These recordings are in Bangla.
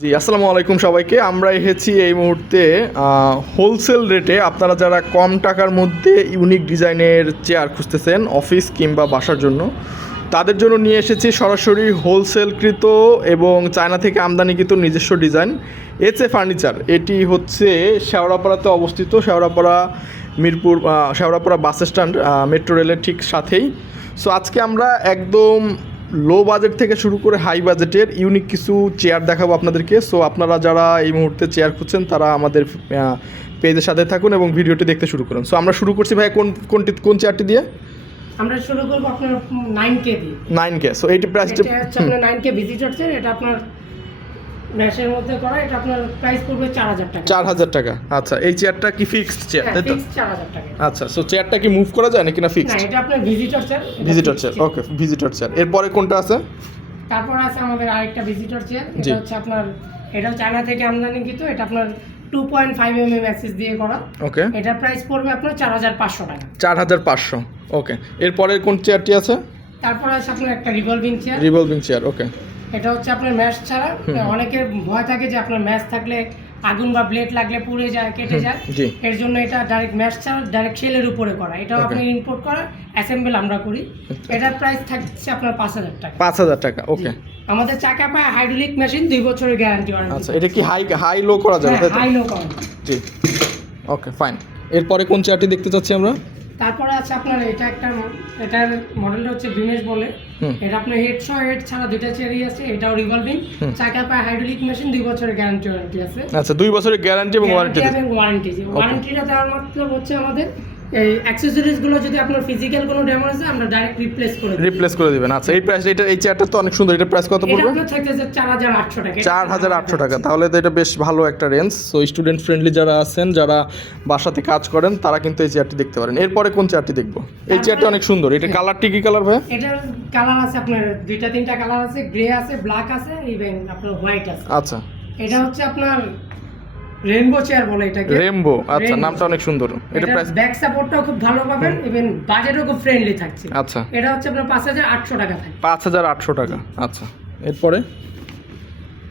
জি, আসসালামু আলাইকুম সবাইকে। আমরা এসেছি এই মুহূর্তে হোলসেল রেটে আপনারা যারা কম টাকার মধ্যে ইউনিক ডিজাইনের চেয়ার খুঁজতেছেন অফিস কিংবা বাসার জন্য, তাদের জন্য নিয়ে এসেছি সরাসরি হোলসেলকৃত এবং চায়না থেকে আমদানিকৃত নিজস্ব ডিজাইন এস এ ফার্নিচার এটি হচ্ছে শেওড়াপাড়াতে অবস্থিত, Shewrapara Mirpur Shewrapara bus stand metro রেলের ঠিক সাথেই। সো আজকে আমরা একদম লো বাজেট থেকে শুরু করে হাই বাজেটের ইউনিক কিছু চেয়ার দেখাবো আপনাদেরকে। সো আপনারা যারা এই মুহূর্তে চেয়ার খুঁজছেন তারা আমাদের পেজের সাথে থাকুন এবং ভিডিওটি দেখতে শুরু করুন। সো আমরা শুরু করছি ভাই কোন কোনটি কোন চেয়ারটি দিয়ে? আমরা শুরু করব আপনার নাইন কে দিয়ে। নাইন কে সো এইটি প্রাইসটি এটা হচ্ছে আপনার 9k ভিজিটর চেয়ার এটা আপনার ম্যাশের মধ্যে করা এটা আপনার প্রাইস পড়বে চার হাজার টাকা। চার হাজার টাকা। আচ্ছা এই চেয়ারটা কি ফিক্সড চেয়ার হ্যাঁ তাই তো? চার হাজার টাকা। আচ্ছা সো চেয়ারটা কি মুভ করা যায় নাকি না না ফিক্সড এটা আপনার ভিজিটরসের visitor chair okay visitor chair এরপরে কোনটা আছে? তারপর আছে আমাদের আরেকটা ভিজিটর চেয়ার। এটা হচ্ছে আপনার এটা চায়না থেকে আমদানিকৃত এটা আপনার two point five M M axis দিয়ে করা। ওকে এটার প্রাইস পড়বে আপনার চার হাজার পাঁচশো টাকা। চার হাজার পাঁচশো ওকে এরপরে কোন চেয়ারটি আছে? তারপর আছে আপনার একটা revolving chair revolving chair okay এটা হচ্ছে আপনার ম্যাশ ছাড়া। অনেকের ভয় থাকে যে আপনার ম্যাশ থাকলে আগুন বা ব্লেড লাগলে পুড়ে যায় কেটে যায়। এর জন্য এটা ডাইরেক্ট ম্যাশ ছাড়া ডাইরেক্ট সেলের উপরে করা। এটাও আপনি ইম্পোর্ট করা অ্যাসেম্বল আমরা করি। এটার প্রাইস থাকছে আপনার পাঁচ হাজার টাকা। পাঁচ হাজার টাকা ওকে আমাদের চাকা পায় হাইড্রোলিক মেশিন দুই বছরের গ্যারান্টি আচ্ছা এটা কি হাই হাই লো করা যাবে হাই নো কম জি। ওকে ফাইন এরপরে কোন চেয়ারটি দেখতে চাচ্ছি আমরা? তারপরে আছে আপনার এটা একটা এটার মডেলটা হচ্ছে বিমেশ বলে। এটা আপনার হেড সহ হেড ছাড়া দুইটা চেয়ারই আছে এটাও রিভলভিং। চাকা পায় হাইড্রোলিক মেশিন দুই বছরের গ্যারান্টি ওয়ারেন্টি আছে। আচ্ছা দুই বছরের গ্যারান্টি এবং ওয়ারেন্টি ওয়ারেন্টি ওয়ারেন্টিটা দেওয়ার মতলব হচ্ছে আমাদের এই অ্যাক্সেসরিজগুলো যদি আপনার ফিজিক্যাল কোনো ড্যামেজ আছে আমরা ডাইরেক্ট রিপ্লেস করে রিপ্লেস করে দিবেন। আচ্ছা এই প্রাইস এটা এই চেয়ারটা তো অনেক সুন্দর। এটা প্রাইস কত পড়বে? থাকতেছে চার হাজার আটশো টাকা। চার হাজার আটশো টাকা। তাহলে তো এটা বেশ ভালো একটা রেঞ্জ সো স্টুডেন্ট ফ্রেন্ডলি যারা আছেন যারা বাসাতে কাজ করেন তারা কিন্তু এই চেয়ারটি দেখতে পারেন। এরপরে কোন চেয়ারটি দেখব? এই চেয়ারটা অনেক সুন্দর। এটা কালারটি কি কালার ভাই এটার কালার আছে আপনার দুইটা তিনটা কালার আছে। গ্রে আছে ব্ল্যাক আছে ইভেন আপনার হোয়াইট আছে। আচ্ছা। এটা হচ্ছে আপনার রেনবো চেয়ার বলে এটাকে। রেমবো আচ্ছা নামটা অনেক সুন্দর। এটা প্রাইস ব্যাক সাপোর্টটাও খুব ভালো পাবেন ইভেন বাজেটও খুব ফ্রেন্ডলি থাকছে। আচ্ছা। এটা হচ্ছে আপনার পাঁচ হাজার আটশো টাকা থাকে পাঁচ হাজার আটশো টাকা আচ্ছা। এরপরে?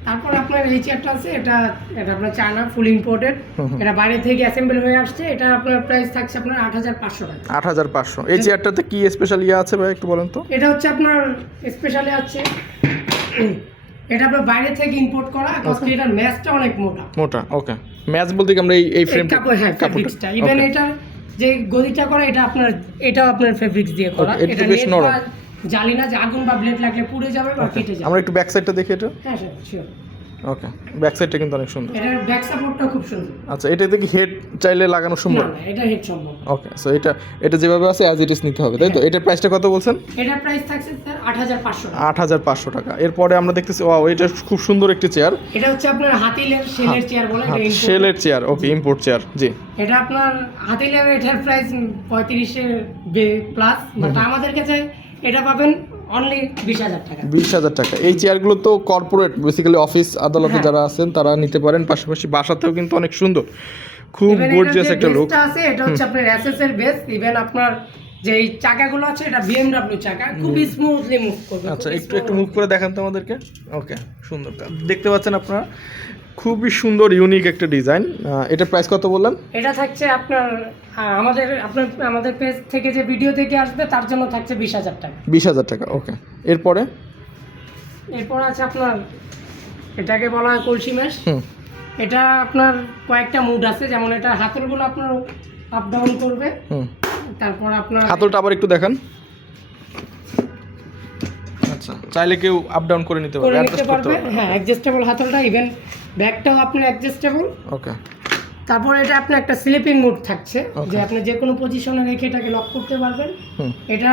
তারপর আপনার এই চেয়ারটা আছে এটা এটা আপনার চায়না ফুল ইম্পোর্টেড। এটা বাইরে থেকে অ্যাসেম্বল হয়ে আসছে এটা আপনার প্রাইস থাকছে আপনার আট হাজার পাঁচশো টাকা। আট হাজার পাঁচশো। এই চেয়ারটাতে কি স্পেশাল ইয়ে আছে ভাই একটু বলেন তো? এটা হচ্ছে আপনার স্পেশালি আছে এটা আপনার বাইরে থেকে ইম্পোর্ট করা কারণ এটা ম্যাচটা অনেক মোটা। মোটা ওকে ম্যাচ বলতে কি আমরা এই এই ফ্রেম কাপড় হ্যাঁ ফেব্রিক্সটা ইভেন এটা যে গদিটা করা এটা আপনার এটাও আপনার ফেব্রিক্স দিয়ে করা। এটা বেশ নরম। জালি না যে আগুন বা ব্লেড লাগলে পুড়ে যাবে বা কেটে যাবে। আমরা একটু ব্যাক সাইডটা দেখি এটা। হ্যাঁ স্যার শিওর ওকে ব্যাক সাইডটা কিন্তু অনেক সুন্দর। এটার ব্যাক সাপোর্টটা খুব সুন্দর। আচ্ছা এটাতে কি হেড চাইলে লাগানো সম্ভব? না এটা হেড সম্ভব ওকে সো এটা এটা যেভাবে আছে অ্যাজ ইট ইজ নিতে হবে তাই তো? এটার প্রাইসটা কত বলছেন? এটার প্রাইস থাকছে স্যার আট হাজার পাঁচশো টাকা। আট হাজার পাঁচশো টাকা। এরপরে আমরা দেখতেছি ও এটা খুব সুন্দর একটি চেয়ার এটা হচ্ছে আপনার হাতিলের সেলের চেয়ার বলে এটা। শেলের চেয়ার ওকে ইম্পোর্ট চেয়ার জি। এটা আপনার হাতিলের এটার প্রাইস পঁয়ত্রিশের প্লাস বাট আমাদের কাছে এটা পাবেন অনলি বিশ হাজার টাকা। বিশ হাজার টাকা। এই চেয়ারগুলো তো কর্পোরেট বেসিক্যালি অফিস আদালতে হ্যাঁ। যারা আছেন তারা নিতে পারেন। পাশাপাশি বাসাতেও কিন্তু অনেক সুন্দর। খুব গর্জিয়াস একটা লুক আছে এটা হচ্ছে আপনার এসএস এর বেস ইভেন আপনার যে এই চাকাগুলো আছে এটা বিএমডব্লিউ চাকা খুবই স্মুথলি মুভ করবে আচ্ছা একটু একটু মুভ করে দেখান তো আমাদেরকে। ওকে সুন্দর দেখতে পাচ্ছেন আপনারা খুবই সুন্দর ইউনিক একটা ডিজাইন এটা প্রাইস কত বললেন? এটা থাকছে আপনার আমাদের আপনার আমাদের পেজ থেকে যে ভিডিও থেকে আসবে তার জন্য থাকছে বিশ হাজার টাকা। বিশ হাজার টাকা ওকে এরপরে? এরপর আছে আপনার এটাকে বলা হয় কলসি ম্যাশ এটা আপনার কয়েকটা মুড আছে যেমন এটা হাতলগুলো আপনার আপ ডাউন করবে। হুম। তারপর আপনার হাতলটা আবার একটু দেখান। আচ্ছা চাইলে কেউ আপ ডাউন করে নিতে পারবে নিতে অ্যাডজাস্ট করতে পারবে। হ্যাঁ অ্যাডজাস্টেবল হাতলটা ইভেন ব্যাগটাও আপনার অ্যাডজাস্টেবল ওকে তারপর এটা আপনার একটা স্লিপিং মুড থাকছে. যে আপনি যে কোনো পজিশনে রেখে এটাকে লক করতে পারবেন। এটা